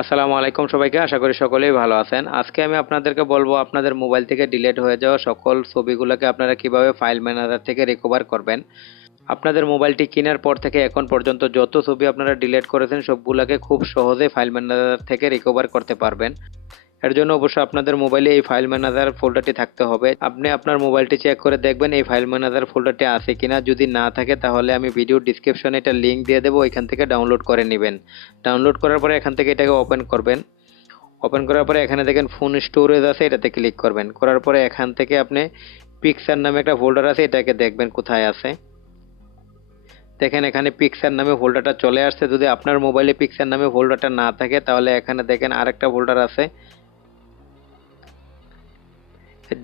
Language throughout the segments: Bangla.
আসসালামু আলাইকুম সবাইকে, আশা করি সকলেই ভালো আছেন। আজকে আমি আপনাদেরকে বলবো আপনাদের মোবাইল থেকে ডিলিট হয়ে যাওয়া সকল ছবিগুলোকে আপনারা কিভাবে ফাইল ম্যানেজার থেকে রিকভার করবেন। আপনাদের মোবাইলটি কেনার পর থেকে এখন পর্যন্ত যত ছবি আপনারা ডিলিট করেছেন সবগুলোকে খুব সহজে ফাইল ম্যানেজার থেকে রিকভার করতে পারবেন। এর জন্য অবশ্যই আপনাদের মোবাইলে এই ফাইল ম্যানেজার ফোল্ডারটি থাকতে হবে। আপনি আপনার মোবাইলটি চেক করে দেখবেন এই ফাইল ম্যানেজার ফোল্ডারটি আছে কিনা। যদি না থাকে তাহলে আমি ভিডিও ডিসক্রিপশনে এটা লিঙ্ক দিয়ে দেবো, ওইখান থেকে ডাউনলোড করে নেবেন। ডাউনলোড করার পরে এখান থেকে এটাকে ওপেন করবেন। ওপেন করার পরে এখানে দেখেন ফোন স্টোরেজ আছে, এটাতে ক্লিক করবেন। করার পরে এখান থেকে আপনি পিকচার নামে একটা ফোল্ডার আছে, এটাকে দেখবেন কোথায় আছে। দেখেন এখানে পিকচার নামে ফোল্ডারটা চলে আসছে। যদি আপনার মোবাইলে পিকচার নামে ফোল্ডারটা না থাকে তাহলে এখানে দেখেন আরেকটা ফোল্ডার আছে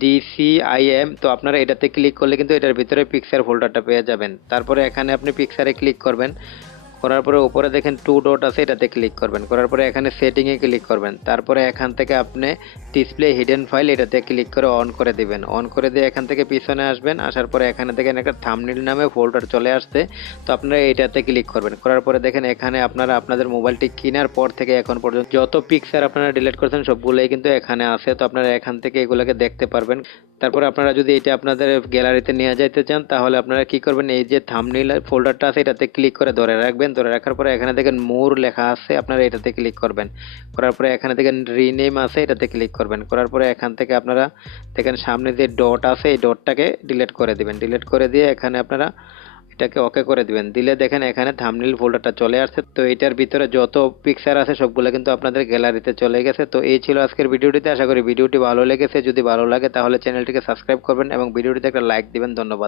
DCIM, তো আপনারা এটাতে ক্লিক করলে কিন্তু এটার ভিতরে পিকচার ফোল্ডারটা পেয়ে যাবেন। তারপরে এখানে আপনি পিকচারে ক্লিক করবেন। করার পরে উপরে দেখেন টু ডট আছে, এটাতে ক্লিক করবেন। করার পরে এখানে সেটিংয়ে ক্লিক করবেন। তারপরে এখান থেকে আপনি ডিসপ্লে হিডেন ফাইল এটাতে ক্লিক করে অন করে দিবেন। অন করে দিয়ে এখান থেকে পিছনে আসবেন। আসার পরে এখানে দেখেন একটা থাম্বনেইল নামে ফোল্ডার চলে আসছে, তো আপনারা এটাতে ক্লিক করবেন। করার পরে দেখেন এখানে আপনারা আপনাদের মোবাইলটি কেনার পর থেকে এখন পর্যন্ত যত পিকচার আপনারা ডিলিট করেছেন সবগুলোই কিন্তু এখানে আছে, তো আপনারা এখান থেকে এগুলোকে দেখতে পারবেন। তারপরে আপনারা যদি এটা আপনাদের গ্যালারিতে নিয়ে যাইতে চান তাহলে আপনারা কি করবেন, এই যে থাম্বনেইল ফোল্ডারটা আছে এটাতে ক্লিক করে ধরে রাখবেন। ধরে রাখার পরে এখানে দেখেন মোর লেখা আছে, আপনারা এটাতে ক্লিক করবেন। করার পরে এখানে দেখেন রিনেম আছে, এটাতে ক্লিক করবেন। করার পরে এখান থেকে আপনারা দেখেন সামনে যে ডট আছে এই ডটটাকে ডিলিট করে দিবেন। ডিলিট করে দিয়ে এখানে আপনারা এটাকে ওকে করে দিবেন। দিলে দেখেন এখানে থাম্বনেইল ফোল্ডারটা চলে আসছে, তো এটার ভিতরে যত পিকচার আছে সবগুলো কিন্তু আপনাদের গ্যালারিতে চলে গেছে। তো এই ছিল আজকের ভিডিওটিতে। আশা করি ভিডিওটি ভালো লেগেছে। যদি ভালো লাগে তাহলে চ্যানেলটিকে সাবস্ক্রাইব করবেন এবং ভিডিওটিতে একটা লাইক দিবেন। ধন্যবাদ।